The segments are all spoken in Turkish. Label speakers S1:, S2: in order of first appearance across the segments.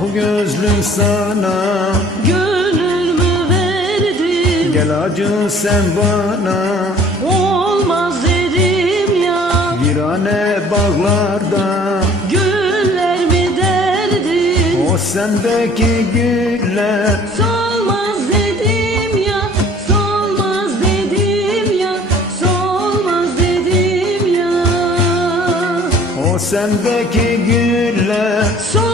S1: bana
S2: Gönlümü verdim
S1: Gel acı sen bana.
S2: Olmaz dedim ya.
S1: Virane bağlarda.
S2: Güller mi derdim
S1: O sendeki güller.
S2: Solmaz dedim ya. Solmaz dedim ya. Solmaz dedim ya.
S1: O sendeki güller.
S2: Solmaz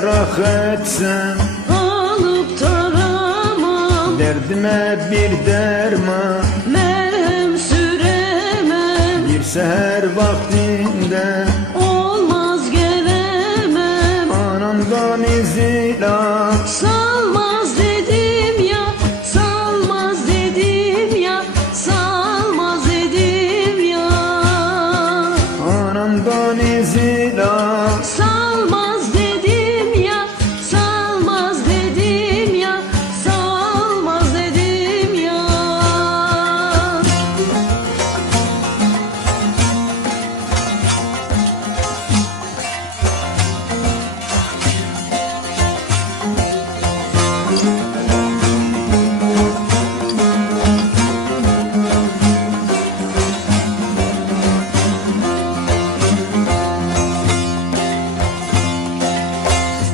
S1: Tarak etsen
S2: Alıp taramam.
S1: Derdime bir derman.
S2: Merhem süremem.
S1: Bir seher vaktinde
S2: Olmaz gelemem.
S1: Anamdan izin al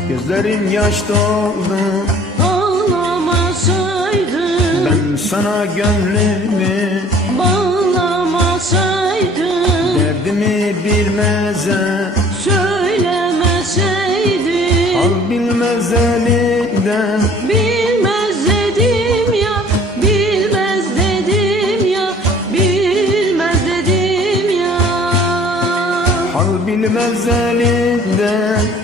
S1: Gözlerim yaş doldu.
S2: Ağlamasaydın
S1: Ben sana gönlümü
S2: Bağlamasaydın
S1: Derdimi bilmeze
S2: mezelinden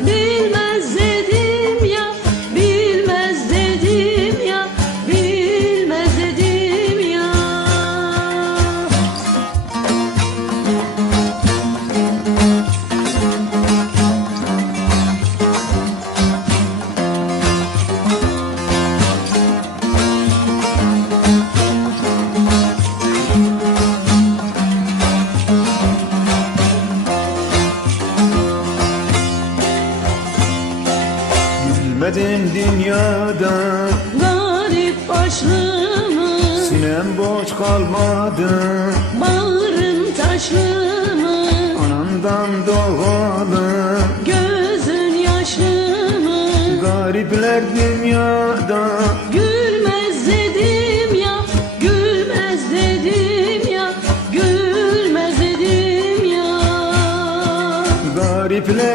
S1: Gülmedin dünyada.
S2: Garip başlımı
S1: Sinem boş kalmadı.
S2: Bağrın taşlı mı
S1: Anandan doğalı.
S2: Gözün yaşlı mı
S1: Garipler dünyada.
S2: Gülmez dedim ya Gülmez dedim ya Gülmez dedim ya.
S1: Garipler